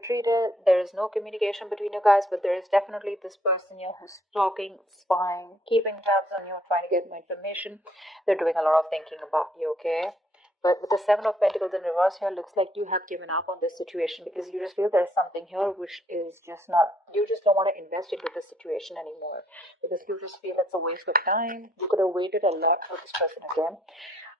retreated. There is no communication between you guys, but there is definitely this person here who's stalking, spying, keeping tabs on you, trying to get more information. They're doing a lot of thinking about you, okay? But with the Seven of Pentacles in reverse here, looks like you have given up on this situation because you just feel there's something here which is just not, you just don't want to invest into this situation anymore because you just feel it's a waste of time. You could have waited a lot for this person again.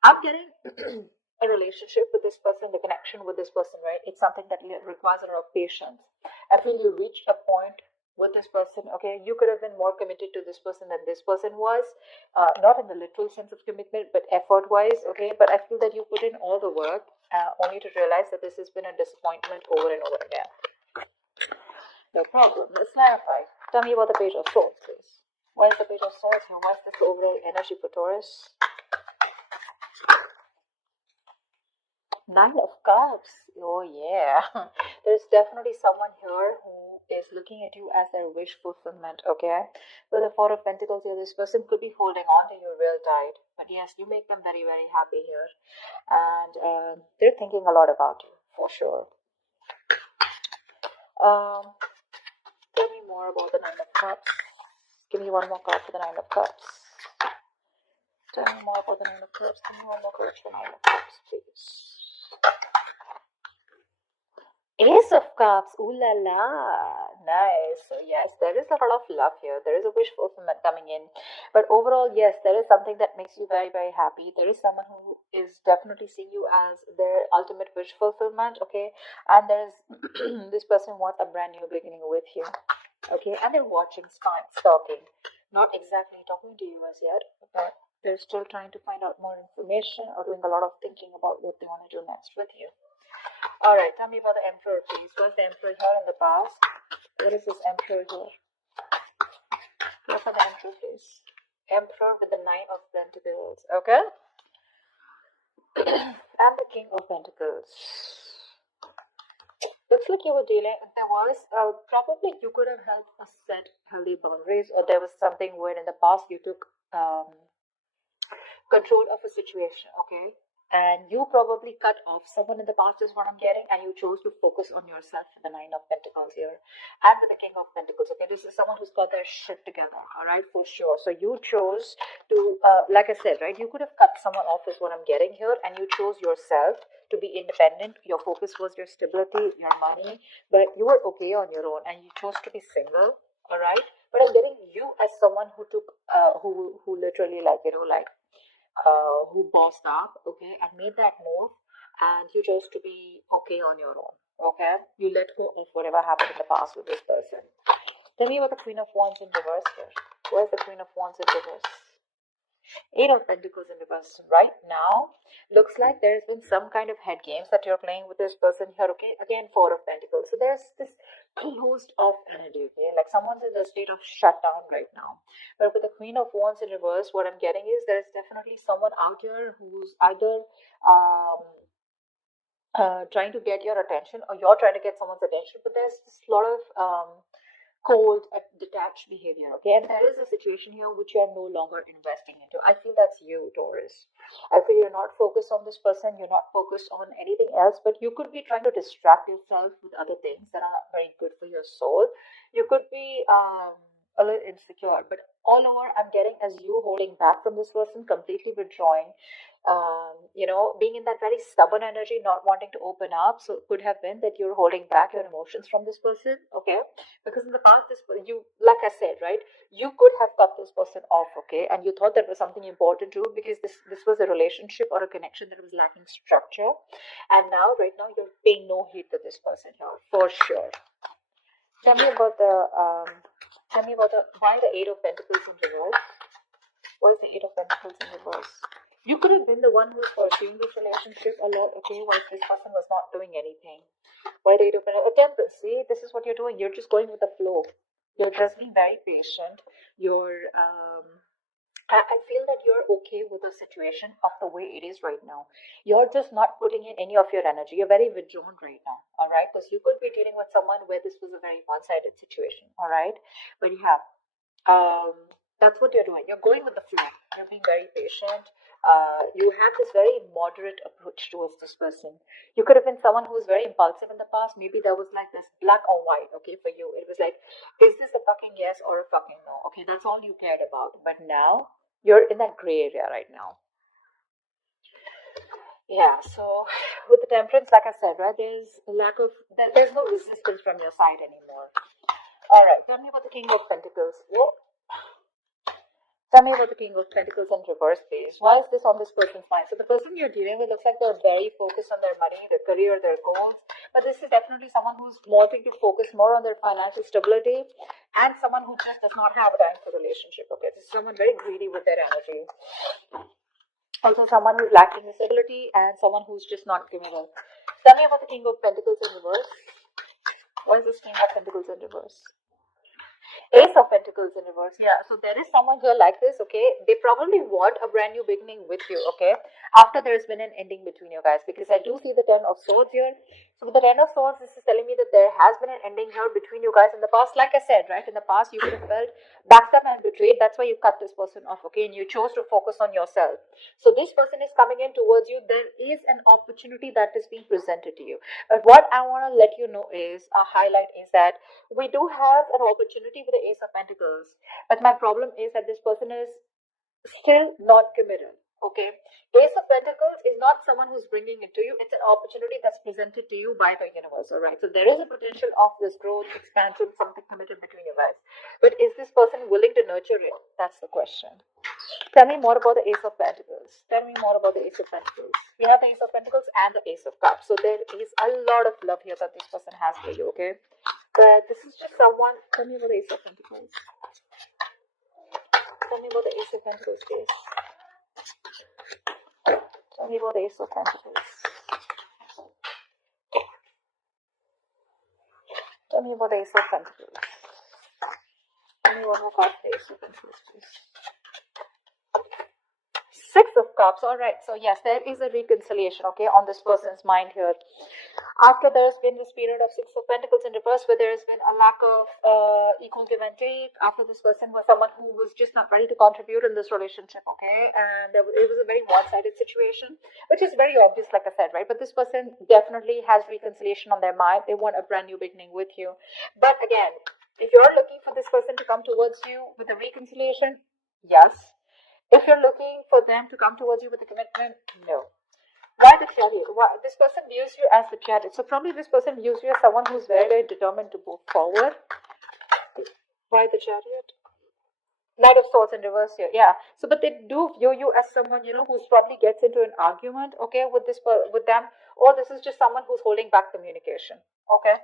I'm getting a relationship with this person, the connection with this person, right? It's something that requires a lot of patience. I feel you reached a point with this person, okay? You could have been more committed to this person than this person was. Not in the literal sense of commitment, but effort-wise, okay? But I feel that you put in all the work only to realize that this has been a disappointment over and over again. No problem. Let's clarify. Tell me about the Page of Swords, please. Why is the Page of Swords here? What's this overall energy for Taurus? Nine of Cups. Oh yeah. There's definitely someone here who is looking at you as their wish fulfillment, okay? With the Four of Pentacles here, this person could be holding on to you real tight. But yes, you make them very, very happy here. And they're thinking a lot about you, for sure. Tell me more about the Nine of Cups. Give me one more card for the Nine of Cups. Tell me more about the Nine of Cups. Give me one more card for the Nine of Cups, please. Ace of Cups, ooh la la, nice. So yes, there is a lot of love here. There is a wish fulfillment coming in. But overall, yes, there is something that makes you very, very happy. There is someone who is definitely seeing you as their ultimate wish fulfillment, okay? And there's this person wants a brand new beginning with you, okay? And they're watching, stalking. Not exactly talking to you as yet, but they're still trying to find out more information or doing a lot of thinking about what they want to do next with you. Alright, tell me about the Emperor, please. Was the Emperor here in the past? What is this Emperor here? Here for the Emperor, please. Emperor with the Nine of Pentacles, okay? And the King of Pentacles. Looks like you were dealing, there was, probably you could have helped us set healthy boundaries, or there was something where in the past you took control of a situation, okay? And you probably cut off someone in the past is what I'm getting, and you chose to focus on yourself for the Nine of Pentacles here. And with the King of Pentacles, okay, this is someone who's got their shit together, all right, for sure. So you chose to, like I said, right, you could have cut someone off is what I'm getting here, and you chose yourself to be independent. Your focus was your stability, your money, but you were okay on your own, and you chose to be single, all right? But I'm getting you as someone who took, who literally, like, you know, like, who bossed up, okay, and made that move, and you chose to be okay on your own, okay? You let go of whatever happened in the past with this person. Tell me about the Queen of Wands in reverse here. Where's the Queen of Wands in reverse? Eight of Pentacles in reverse. Right now, looks like there's been some kind of head games that you're playing with this person here, okay? Again, Four of Pentacles. So there's this closed off energy, okay? Like someone's in the state of shutdown right now. But with the Queen of Wands in reverse, what I'm getting is there's definitely someone out here who's either trying to get your attention, or you're trying to get someone's attention, but there's this lot of cold, detached behavior, okay? And there is a situation here which you are no longer investing into. I feel that's you, Taurus. I feel you're not focused on this person, you're not focused on anything else, but you could be trying to distract yourself with other things that are not very good for your soul. You could be a little insecure, but all over I'm getting as you holding back from this person, completely withdrawing, you know, being in that very stubborn energy, not wanting to open up. So it could have been that you're holding back your emotions from this person, okay? Because in the past, this you, like I said, right, you could have cut this person off, okay, and you thought that was something important too, because this was a relationship or a connection that was lacking structure, and now right now you're paying no heed to this person here, for sure. Tell me about the why the Eight of Pentacles in reverse. Why is the Eight of Pentacles in reverse? You could have been the one who was pursuing this relationship a lot, okay, while this person was not doing anything. Why the Eight of Pentacles? Temperance, see, this is what you're doing. You're just going with the flow. You're just being very patient. You're, I feel that you're okay with the situation of the way it is right now. You're just not putting in any of your energy. You're very withdrawn right now, all right? Because you could be dealing with someone where this was a very one-sided situation, all right? But yeah, That's what you're doing. You're going with the flow. You're being very patient. You have this very moderate approach towards this person. You could have been someone who was very impulsive in the past. Maybe there was like this black or white, okay, for you. It was like, is this a fucking yes or a fucking no? Okay, that's all you cared about. But now you're in that gray area right now. Yeah, so with the temperance, like I said, right, there's a lack of, there's no resistance from your side anymore. All right, tell me about the King of Pentacles. Whoa. Tell me about the King of Pentacles in reverse, please. Why is this on this person's mind? So the person you're dealing with looks like they're very focused on their money, their career, their goals. But this is definitely someone who's wanting to focus more on their financial stability and someone who just does not have time for relationship. Okay, this is someone very greedy with their energy. Also someone who's lacking this ability and someone who's just not givable. Tell me about the King of Pentacles in reverse. What is this King of Pentacles in reverse? Ace of Pentacles in reverse. Yeah, so there is someone here like this, okay? They probably want a brand new beginning with you, okay? After there's been an ending between you guys, because I do see the Ten of Swords here. So with the Ten of Swords, this is telling me that there has been an ending here between you guys in the past. Like I said, right? In the past, you could have felt backstabbed and betrayed. That's why you cut this person off, okay? And you chose to focus on yourself. So this person is coming in towards you. There is an opportunity that is being presented to you. But what I want to let you know is, a highlight is that we do have an opportunity with the Ace of Pentacles, but my problem is that this person is still not committed. Okay, Ace of Pentacles is not someone who's bringing it to you. It's an opportunity that's presented to you by the universe. All right, so there is a potential of this growth, expansion, something committed between you guys. But is this person willing to nurture it? That's the question. Tell me more about the Ace of Pentacles. Tell me more about the Ace of Pentacles. We have the Ace of Pentacles and the Ace of Cups. So there is a lot of love here that this person has for you, okay? But this is just someone. Tell me about the Ace of Pentacles. Tell me about the Ace of Pentacles, please. Tell me about the Ace of Pentacles. Tell me about the Ace of Pentacles. Tell me what about the Ace of Pentacles, please. Six of Cups. All right. So yes, there is a reconciliation, okay, on this person's mind here. After there's been this period of Six of Pentacles in reverse, where there has been a lack of equal give and take. After this person was someone who was just not ready to contribute in this relationship, okay, and it was a very one-sided situation, which is very obvious, like I said, right? But this person definitely has reconciliation on their mind. They want a brand new beginning with you. But again, if you're looking for this person to come towards you with a reconciliation, yes. If you're looking for them to come towards you with a commitment, no. Why the Chariot? Why this person views you as the Chariot? So probably this person views you as someone who's very, very determined to move forward. Why the Chariot? Knight of Swords in reverse here. Yeah. So, but they do view you as someone, you know, who's probably gets into an argument, okay, with with them, or this is just someone who's holding back communication. Okay.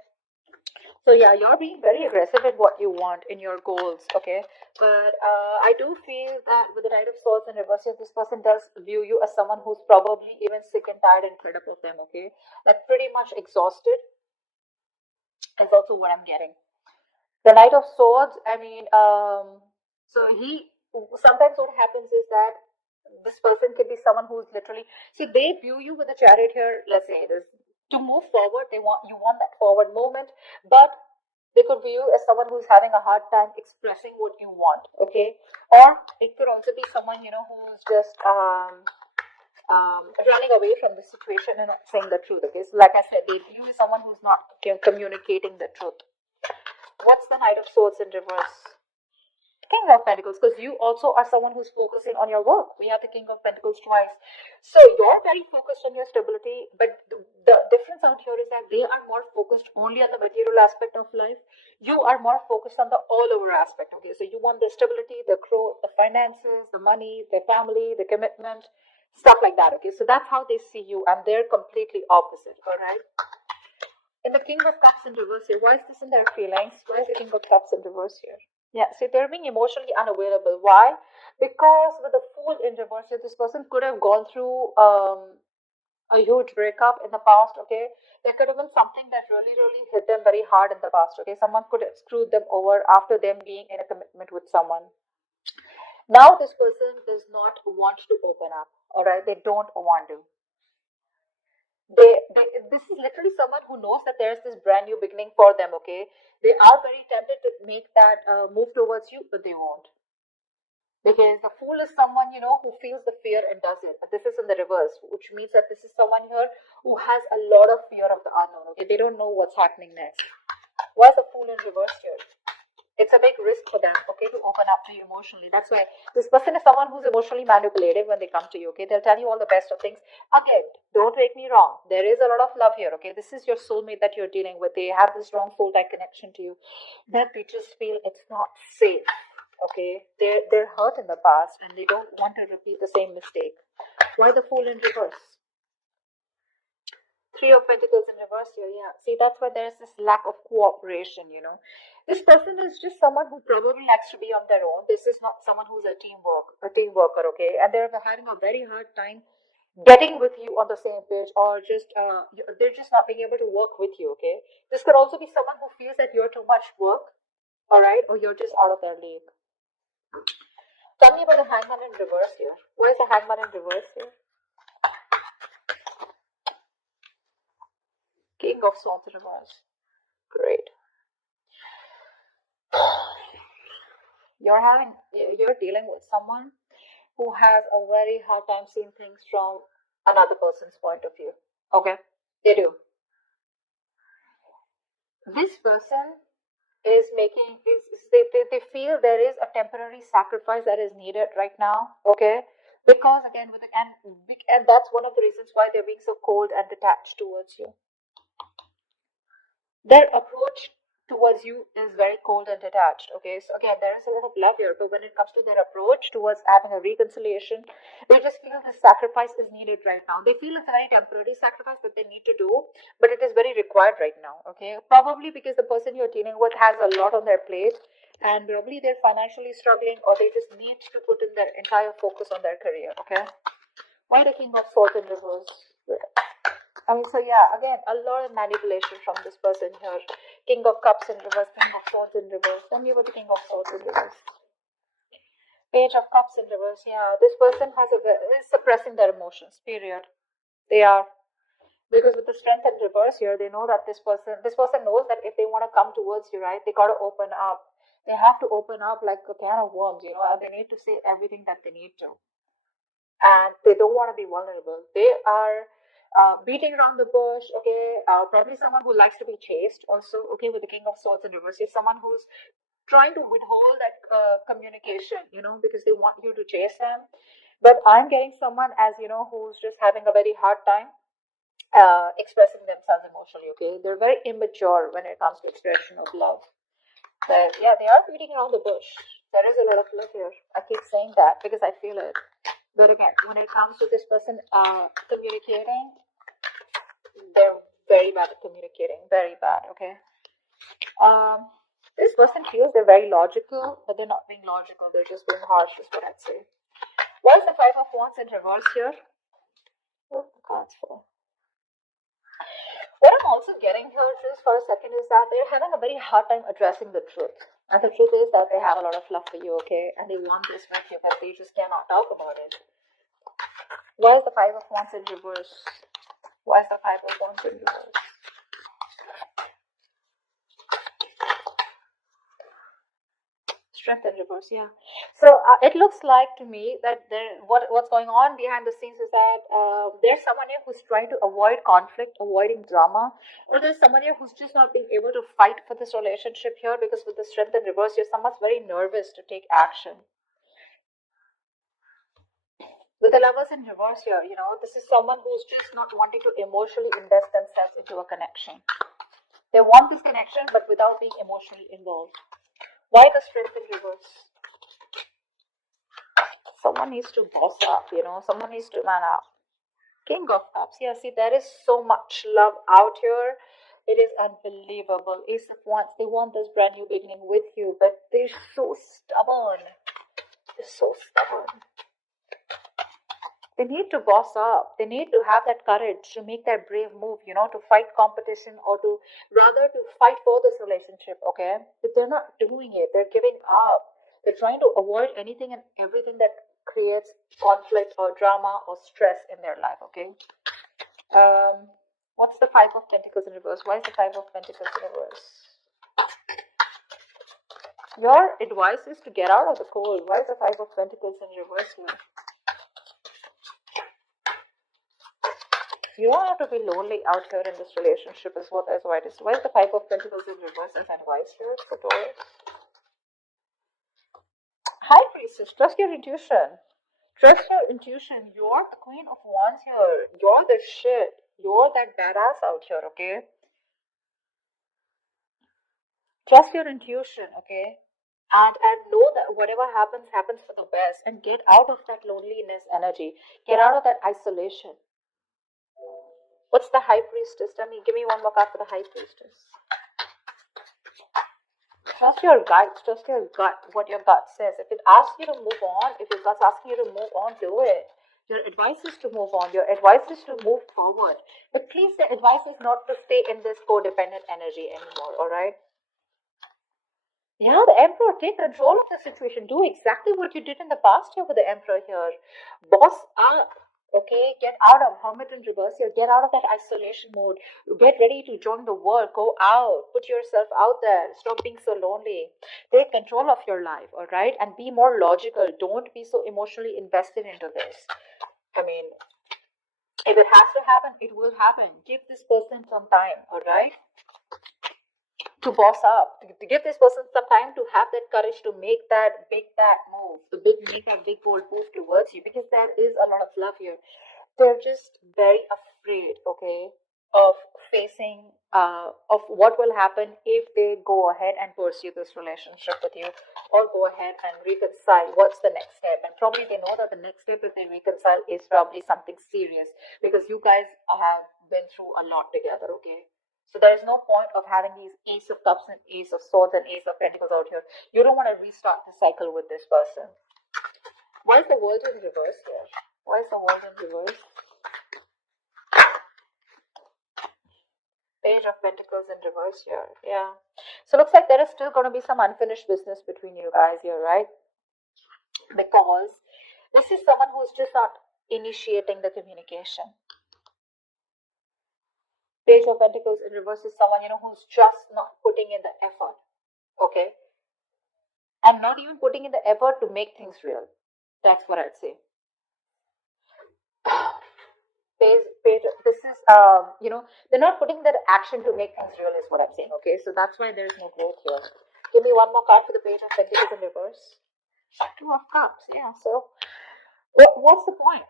So yeah, you're being very aggressive in what you want in your goals, okay? But I do feel that with the Knight of Swords in reverse, this person does view you as someone who's probably even sick and tired and fed up of them, okay? Like pretty much exhausted is also what I'm getting. The Knight of Swords, I mean, so he, sometimes what happens is that this person could be someone who's literally, see, they view you with a Chariot here, let's say it is, to move forward, you want that forward movement, but they could view you as someone who's having a hard time expressing what you want, okay? Or it could also be someone, you know, who's just running away from the situation and not saying the truth, okay? So like I said, they view you as someone who's not communicating the truth. What's the Knight of Swords in reverse? King of Pentacles, because you also are someone who's focusing on your work. We have the King of Pentacles twice. So you're very focused on your stability, but the difference out here is that they are more focused only on the material aspect of life. You are more focused on the all-over aspect, okay? So you want the stability, the growth, the finances, the money, the family, the commitment, stuff like that, okay? So that's how they see you, and they're completely opposite, all right? In the King of Cups in reverse here, why is this in their feelings? Why is the King of Cups in reverse here? Yeah, see, they're being emotionally unavailable. Why? Because with the Fool in reverse here, this person could have gone through a huge breakup in the past, okay? There could have been something that really, really hit them very hard in the past, okay? Someone could have screwed them over after them being in a commitment with someone. Now this person does not want to open up, all right? They don't want to. This is literally someone who knows that there's this brand new beginning for them, okay? They are very tempted to make that move towards you, but they won't. Because the fool is someone, who feels the fear and does it. But this is in the reverse, which means that this is someone here who has a lot of fear of the unknown. Okay, they don't know what's happening next. Why is the fool in reverse here? It's a big risk for them, okay, to open up to you emotionally. That's why this person is someone who's emotionally manipulative when they come to you, okay? They'll tell you all the best of things. Again, don't take me wrong. There is a lot of love here, okay? This is your soulmate that you're dealing with. They have this strong soul-like connection to you. That they just feel it's not safe, okay? They're hurt in the past and they don't want to repeat the same mistake. Why the fool in reverse? Three of Pentacles in reverse here, yeah. See, that's why there's this lack of cooperation, This person is just someone who probably likes to be on their own. This is not someone who's a team worker, okay? And they're having a very hard time getting with you on the same page, or just they're just not being able to work with you, okay? This could also be someone who feels that you're too much work, all right? Or you're just out of their league. Tell me about the Hangman in reverse here. Why is the Hangman in reverse here? King of Swords in reverse. Great. You're dealing with someone who has a very hard time seeing things from another person's point of view. Okay, they do. This person is making they feel there is a temporary sacrifice that is needed right now. Okay, because again and that's one of the reasons why they're being so cold and detached towards you. Their approach towards you is very cold and detached. Okay, so again, there is a lot of love here, but when it comes to their approach towards having a reconciliation, they just feel the sacrifice is needed right now. They feel it's a very temporary sacrifice that they need to do, but it is very required right now. Okay, probably because the person you're dealing with has a lot on their plate, and probably they're financially struggling, or they just need to put in their entire focus on their career. Okay, why the King of Swords in reverse? So yeah, again, a lot of manipulation from this person here. King of Cups in reverse, King of Swords in reverse. Tell me about the King of Swords in reverse. Page of Cups in reverse. Yeah, this person is suppressing their emotions. Period. They are, because with the Strength in reverse here, they know that this person knows that if they want to come towards you, right, they got to open up. They have to open up like a can of worms, and they need to say everything that they need to, and they don't want to be vulnerable. They are beating around the bush, okay? Probably someone who likes to be chased, also, okay, with the King of Swords in reverse. Is someone who's trying to withhold that communication, because they want you to chase them. But I'm getting someone as, who's just having a very hard time expressing themselves emotionally, okay? They're very immature when it comes to expression of love. But yeah, they are beating around the bush. There is a lot of love here. I keep saying that because I feel it. But again, when it comes to this person communicating, they're very bad at communicating. Very bad, okay? This person feels they're very logical, but they're not being logical. They're just being harsh, is what I'd say. Why is the Five of Wands in reverse here? What the cards for? What I'm also getting here, just for a second, is that they're having a very hard time addressing the truth. And the truth is that they have a lot of love for you, okay? And they want this with you, but they just cannot talk about it. Why is the Five of Wands in reverse? Why is the Five of Wands in reverse? Strength in reverse, yeah. So it looks like to me that what's going on behind the scenes is that there's someone here who's trying to avoid conflict, avoiding drama, or there's someone here who's just not being able to fight for this relationship here, because with the Strength in reverse here, someone's very nervous to take action. With the Lovers in reverse here, this is someone who's just not wanting to emotionally invest themselves into a connection. They want this connection, but without being emotionally involved. Why the Strength in reverse? Someone needs to boss up, someone needs to man up. King of Cups, yeah, see, there is so much love out here. It is unbelievable. Ace of Wands, they want this brand new beginning with you, but they're so stubborn. They're so stubborn. They need to boss up. They need to have that courage to make that brave move, to fight competition, or to rather to fight for this relationship, okay? But they're not doing it. They're giving up. They're trying to avoid anything and everything that creates conflict or drama or stress in their life, okay? What's the Five of Pentacles in reverse? Why is the Five of Pentacles in reverse? Your advice is to get out of the cold. Why is the Five of Pentacles in reverse here? You don't have to be lonely out here in this relationship is what it is. Why is the Five of Pentacles in reverse as advice here for Taurus? Hi Priestess, trust your intuition. Trust your intuition. You're the Queen of Wands here. You're the shit. You're that badass out here, okay? Trust your intuition, okay? And know that whatever happens, happens for the best. And get out of that loneliness energy. Get out of that isolation. What's the High Priestess? Give me one more card for the High Priestess. Trust your gut. Trust your gut. What your gut says. If it asks you to move on, if your gut's asking you to move on, do it. Your advice is to move on. Your advice is to move forward. But please, the advice is not to stay in this codependent energy anymore, alright? Yeah, the Emperor, take control of the situation. Do exactly what you did in the past year with the Emperor here. Boss up. Okay, get out of Hermit in reverse here. Get out of that isolation mode. Get ready to join the world. Go out. Put yourself out there. Stop being so lonely. Take control of your life, all right? And be more logical. Don't be so emotionally invested into this. I mean, if it has to happen, it will happen. Give this person some time, all right? To boss up, to give this person some time to have that courage to make that big bad move, make that big bold move towards you, because there is a lot of love here. They're just very afraid, okay, of facing, of what will happen if they go ahead and pursue this relationship with you, or go ahead and reconcile. What's the next step? And probably they know that the next step if they reconcile is probably something serious, because you guys have been through a lot together, okay? So there is no point of having these Ace of Cups and Ace of Swords and Ace of Pentacles out here. You don't want to restart the cycle with this person. Why is the World in reverse here? Why is the World in reverse? Page of Pentacles in reverse here. Yeah. So looks like there is still going to be some unfinished business between you guys here, right? Because this is someone who's just not initiating the communication. Page of Pentacles in reverse is someone, who's just not putting in the effort, okay? And not even putting in the effort to make things real. That's what I'd say. This is, they're not putting that action to make things real is what I'm saying, okay? So that's why there's no growth here. Give me one more card for the Page of Pentacles in reverse. Two of Cups, yeah. So, what's the point?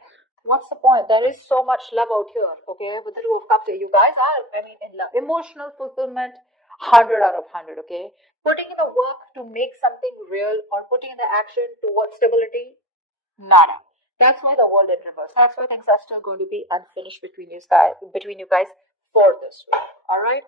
What's the point? There is so much love out here, okay? With the Two of Cups here, you guys are, in love. Emotional fulfillment, 100 out of 100, okay? Putting in the work to make something real, or putting in the action towards stability, nada. That's why the World in reverse. That's why things are still going to be unfinished between you guys for this week. All right.